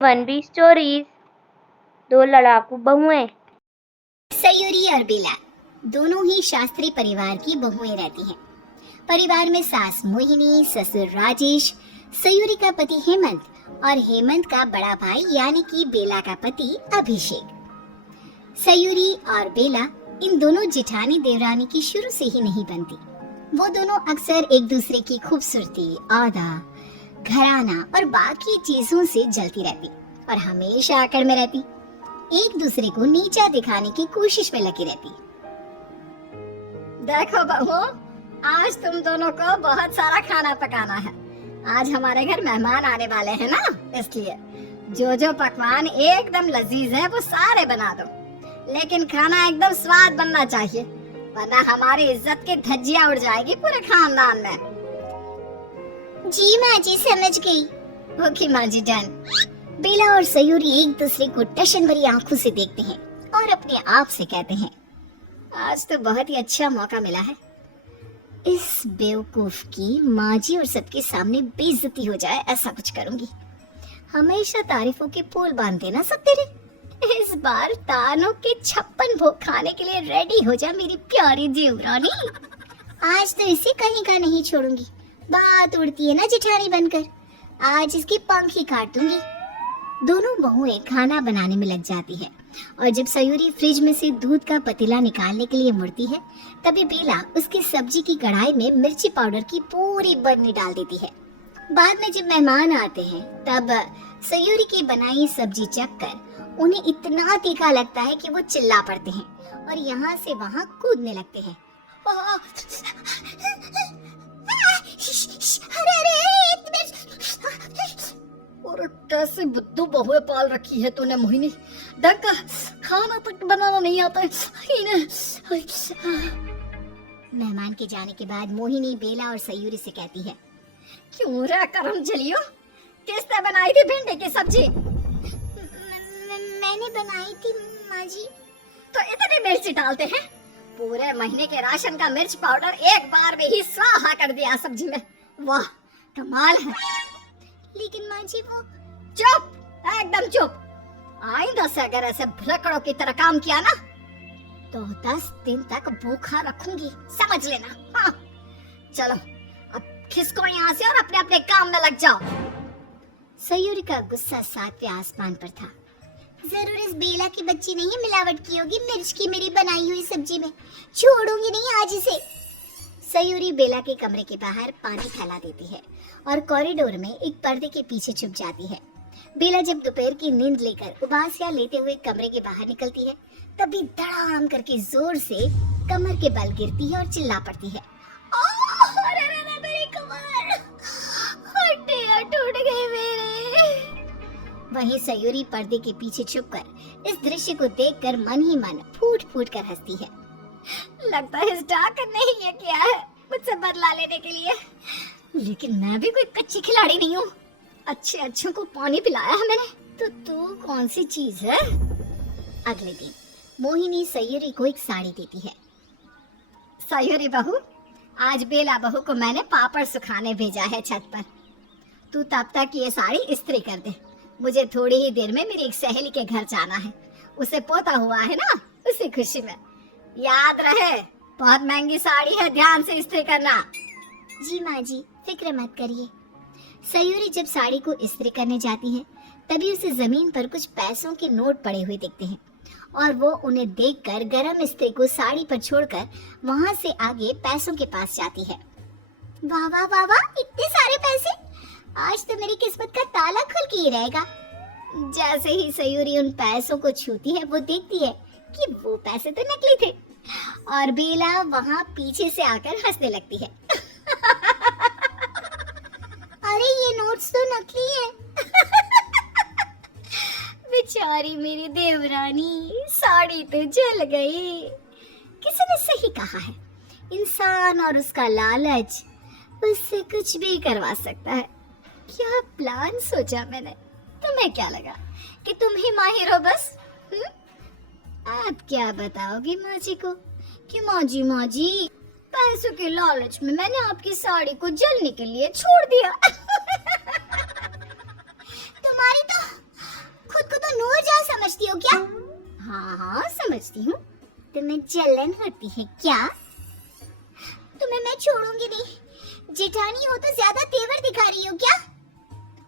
One B stories. दो लड़ाकू बहुएं। सयूरी और बेला दोनों ही शास्त्री परिवार की बहुएं रहती हैं। परिवार में सास मोहिनी, ससुर राजेश, सयूरी का पति हेमंत और हेमंत का बड़ा भाई यानी कि बेला का पति अभिषेक। सयूरी और बेला इन दोनों जेठानी देवरानी की शुरू से ही नहीं बनती। वो दोनों अक्सर एक दूसरे की खूबसूरती, आदा, घराना और बाकी चीजों से जलती रहती और हमेशा आकड़ में रहती, एक दूसरे को नीचा दिखाने की कोशिश में लगी रहती। देखो बहू, आज तुम दोनों को बहुत सारा खाना पकाना है। आज हमारे घर मेहमान आने वाले हैं ना, इसलिए जो जो पकवान एकदम लजीज है वो सारे बना दो, लेकिन खाना एकदम स्वाद बनना चाहिए, वरना हमारी इज्जत की धज्जियां उड़ जाएगी पूरे खानदान में। जी माँ जी, समझ गई। ओके माँ जी, डन। बेला और सयूरी एक दूसरे को टशन भरी आंखों से देखते हैं और अपने आप से कहते हैं, आज तो बहुत ही अच्छा मौका मिला है। इस बेवकूफ की माँ जी और सबके सामने बेइज्जती हो जाए, ऐसा कुछ करूंगी। हमेशा तारीफों के पुल बांध देना सब तेरे। इस बार तानों के 56 भोग खाने के लिए रेडी हो जा मेरी प्यारी देवरानी। आज तो इसे कहीं का नहीं छोड़ूंगी। बात उड़ती है ना जेठानी बनकर, आज इसकी पंख ही काट दूंगी। दोनों बहुएं खाना बनाने में लग जाती है और जब सयूरी फ्रिज में से दूध का पतीला निकालने के लिए मुड़ती है, तभी बेला उसकी सब्जी की कढ़ाई में मिर्ची पाउडर की पूरी बरनी डाल देती है। बाद में जब मेहमान आते हैं तब सयूरी की बनाई सब्जी चखकर उन्हें इतना तीखा लगता है कि वो चिल्ला पड़ते हैं और यहाँ से वहाँ कूदने लगते हैं। और कैसे बुद्धू बहुएं पाल रखी है तूने मोहिनी, ढंग का खाना तक बनाना नहीं आता है। मेहमान के जाने के बाद मोहिनी बेला और सयूरी से कहती है, क्यों रे करम जलियो, किसने बनाई थी भिंडी की सब्जी? मैंने बनाई थी माँ जी। तो इतनी मिर्च डालते हैं? पूरे महीने के राशन का मिर्च पाउडर एक बार में ही स्वाहा कर दिया सब्जी में। वाह, कमाल है। लेकिन माँ जी वो। चुप, एकदम चुप। आइंदा से अगर ऐसे भुलक्कड़ों की तरह काम किया ना तो 10 दिन तक भूखा रखूंगी, समझ लेना। हाँ, चलो अब खिसको यहाँ से और अपने अपने काम में लग जाओ। सयूरी का गुस्सा 7वें आसमान पर था। जरूर इस बेला की बच्ची ने ही मिलावट की होगी मिर्च की मेरी बनाई हुई सब्जी में। छोड़ूंगी नहीं आज इसे। सयूरी बेला के कमरे के बाहर पानी फैला देती है और कॉरिडोर में एक पर्दे के पीछे छुप जाती है। बेला जब दोपहर की नींद लेकर उबासियां लेते हुए कमरे के बाहर निकलती है, तभी धड़ाम करके जोर से कमर के बल गिरती है और चिल्ला पड़ती है, अरे मेरी कमर, हड्डियां टूट गई मेरे। वहीं सयूरी पर्दे के पीछे छुपकर इस दृश्य को देखकर मन ही मन फूट फूट कर हंसती है। लगता है इस डाकन ने ही ये किया है मुझसे बदला लेने के लिए, लेकिन मैं भी कोई कच्ची खिलाड़ी नहीं हूँ। अच्छे अच्छों को पानी पिलाया है मैंने, तो तू कौन सी चीज है? अगले दिन मोहिनी सयूरी को एक साड़ी देती है। सयूरी बहू, आज बेला बहू को मैंने पापड़ सुखाने भेजा है छत पर। तू तब तक ये साड़ी इस्त्री कर दे, मुझे थोड़ी ही देर में मेरी एक सहेली के घर जाना है। उसे पोता हुआ है ना, उसी खुशी में। याद रहे, बहुत महंगी साड़ी है, ध्यान से इस्त्री करना। जी माँ जी, फिक्र मत करिए। सयूरी जब साड़ी को इस्त्री करने जाती है, तभी उसे जमीन पर कुछ पैसों के नोट पड़े हुए दिखते हैं और वो उन्हें देखकर गरम इस्त्री को साड़ी पर छोड़कर वहाँ से आगे पैसों के पास जाती है। वाह वाह वाह वाह, इतने सारे पैसे! आज तो मेरी किस्मत का ताला खुल के ही रहेगा। जैसे ही सयूरी उन पैसों को छूती है, वो देखती है कि वो पैसे तो नकली थे और बेला वहाँ पीछे से आकर हंसने लगती है। अरे ये नोट्स तो नकली है। बेचारी मेरी देवरानी, साड़ी तो जल गई। किसी ने सही कहा है, इंसान और उसका लालच उससे कुछ भी करवा सकता है। क्या प्लान सोचा मैंने, तुम्हें क्या लगा कि तुम ही माहिर हो बस? आप क्या बताओगी माँ जी को कि माँ जी पैसों के लालच में मैंने आपकी साड़ी को जलने के लिए छोड़ दिया। तुम्हारी तो हाँ हाँ समझती हूँ, तुम्हें जलन होती है क्या? तुम्हें मैं छोड़ूंगी नहीं। जेठानी हो तो ज्यादा तेवर दिखा रही हो क्या?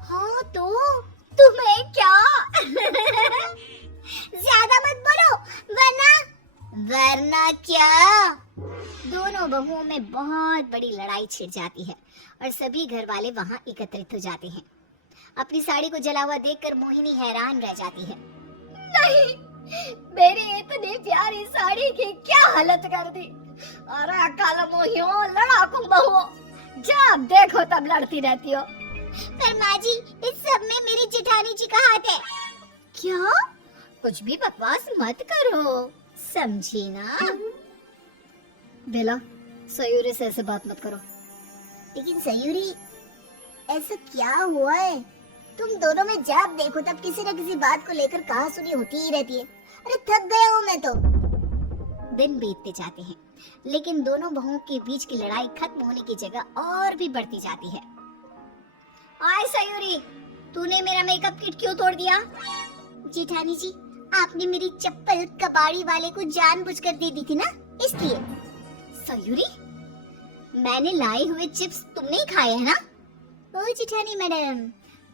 हाँ तो तुम्हें क्या? ज्यादा मत बोलो वरना क्या? दोनों बहुओं में बहुत बड़ी लड़ाई छिड़ जाती है और सभी घर वाले वहां एकत्रित हो जाते हैं। अपनी साड़ी को जला हुआ देखकर मोहिनी हैरान रह जाती है। नहीं, मेरी इतनी प्यारी साड़ी की क्या हालत कर दी। अरे काला मोहियो, लड़ाकू बहुओं, जब देखो तब लड़ती रहती हो। पर माँ जी, इस सब में मेरी जेठानी जी का हाथ है। क्या? कुछ भी बकवास मत करो, समझी ना? बेला, सयूरी से ऐसे बात मत करो। लेकिन सयूरी, ऐसा क्या हुआ है? तुम दोनों में जब देखो तब किसी न किसी बात को लेकर कहासुनी होती ही रहती है। अरे थक गया हूँ मैं तो। दिन बीतते जाते हैं, लेकिन दोनों बहुओं के बीच की लड़ाई खत्म होने की जगह और भी बढ़ती जाती है। आय सयूरी, तूने मेरा मेकअप किट क्यों तोड़ दिया? जेठानी जी, आपने मेरी चप्पल कबाड़ी वाले को जानबूझकर दे दी थी ना, इसलिए। सयूरी, मैंने लाए हुए चिप्स तुमने ही खाए हैं ना? ओ जेठानी मैडम,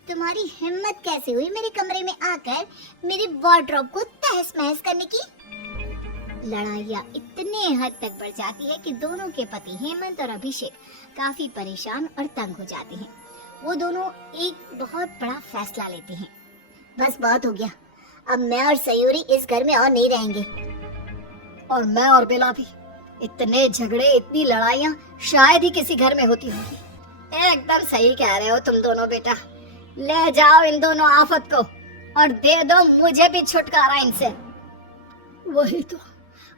तुम्हारी हिम्मत कैसे हुई मेरे कमरे में आकर मेरे वार्डरोब को तहस महस करने की? लड़ाइयाँ इतने हद तक बढ़ जाती है कि दोनों के पति हेमंत और अभिषेक काफी परेशान और तंग हो जाते हैं। वो दोनों एक बहुत बड़ा फैसला लेते हैं। बस बहुत हो गया, अब मैं और सयूरी इस घर में और नहीं रहेंगे। और मैं और बेला भी। इतने झगड़े, इतनी लड़ाइयाँ शायद ही किसी घर में होती होंगी। एकदम सही कह रहे हो तुम दोनों बेटा। ले जाओ इन दोनों आफत को और दे दो मुझे भी छुटकारा इनसे। वही तो,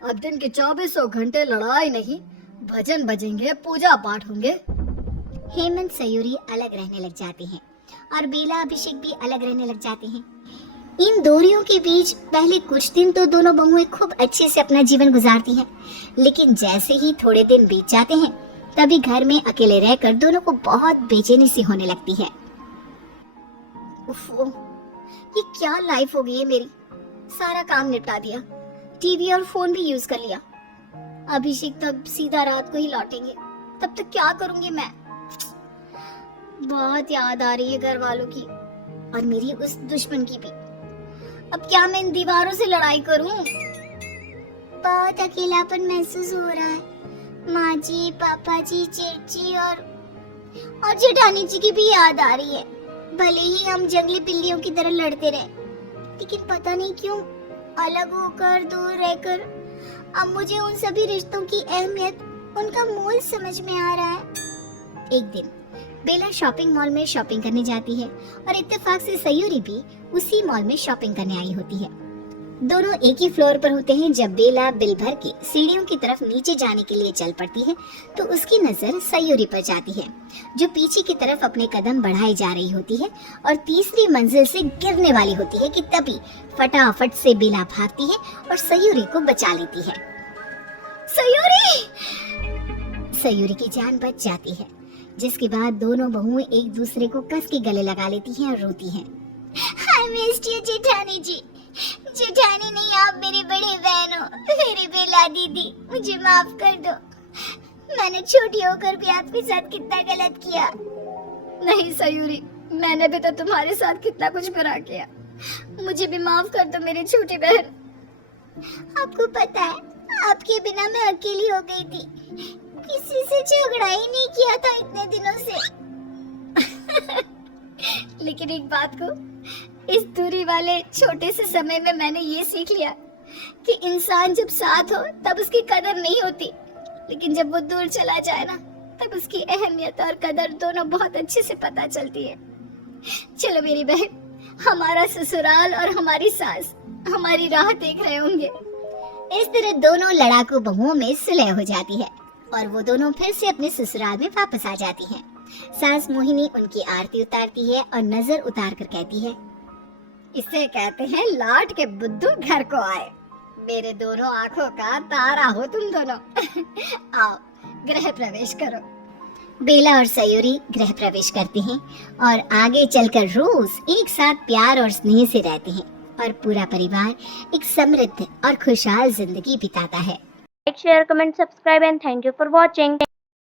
अब दिन के 2400 घंटे लड़ाई नहीं, भजन बजेंगे, पूजा पाठ होंगे। हेमंत सयूरी अलग रहने लग जाते हैं और बेला अभिषेक भी अलग रहने लग जाते हैं। इन दोरियों के बीच पहले कुछ दिन तो दोनों बहुएं खूब अच्छे से अपना जीवन गुजारती हैं, लेकिन जैसे ही थोड़े दिन बीत जाते हैं तभी घर में अकेले रहकर दोनों को बहुत बेचैनी सी होने लगती है। उफ़ो, ये क्या लाइफ हो गई है मेरी। सारा काम निपटा दिया, टीवी और फोन भी यूज कर लिया। अभिषेक तब सीधा रात को ही लौटेंगे, तब तक क्या करूंगी मैं? बहुत याद आ रही है घर वालों की और मेरी उस दुश्मन की भी। अब क्या मैं इन दीवारों से लड़ाई करूं? बहुत अकेलापन महसूस हो रहा है। माँ जी, पापा जी, चेची और जेठानी जी की भी याद आ रही है। भले ही हम जंगली बिल्लियों की तरह लड़ते रहे, लेकिन पता नहीं क्यों अलग होकर, दूर रहकर अब मुझे उन सभी रिश्तों की अहमियत, उनका मोल समझ में आ रहा है। एक दिन बेला शॉपिंग मॉल में शॉपिंग करने जाती है और इत्तेफाक से सयूरी भी उसी मॉल में शॉपिंग करने आई होती है। दोनों एक ही फ्लोर पर होते हैं जब बेला बिल भर के सीढ़ियों की तरफ नीचे जाने के लिए चल पड़ती है तो उसकी नजर सयूरी पर जाती है, जो पीछे की तरफ अपने कदम बढ़ाई जा रही होती है और तीसरी मंजिल से गिरने वाली होती है कि तभी फटाफट से बेला भागती है और सयूरी को बचा लेती है। सयूरी की जान बच जाती है, जिसके बाद दोनों बहुएं एक दूसरे को कस के गले लगा लेती हैं और रोती हैं। I missed you जेठानी जी। जेठानी नहीं, आप मेरी बड़ी बहन हो, मेरी बेला दीदी, मुझे माफ कर दो। मैंने छोटी होकर भी आपके साथ कितना गलत किया। नहीं सयूरी, मैंने भी तो तुम्हारे साथ कितना कुछ बुरा किया। मुझे भी माफ कर दो मेरी छोटी बहन। आपको पता है, आपके बिना मैं अकेली हो गई थी। किसी से झगड़ा ही नहीं किया था इतने दिनों से। लेकिन एक बात को, इस दूरी वाले छोटे से समय में मैंने ये सीख लिया कि इंसान जब साथ हो तब उसकी कदर नहीं होती, लेकिन जब वो दूर चला जाए ना तब उसकी अहमियत और कदर दोनों बहुत अच्छे से पता चलती है। चलो मेरी बहन, हमारा ससुराल और हमारी सास हमारी राह देख रहे होंगे। इस तरह दोनों लड़ाकू बहुओं में सुलह हो जाती है और वो दोनों फिर से अपने ससुराल में वापस आ जाती हैं। सास मोहिनी उनकी आरती उतारती है और नजर उतार कर कहती है, इसे कहते हैं लाट के बुद्धू घर को आए। मेरे दोनों आंखों का तारा हो तुम दोनों। आओ गृह प्रवेश करो। बेला और सयूरी गृह प्रवेश करते हैं और आगे चलकर रोज एक साथ प्यार और स्नेह से रहते हैं और पूरा परिवार एक समृद्ध और खुशहाल जिंदगी बिताता है। Like, share, comment, subscribe and thank you for watching.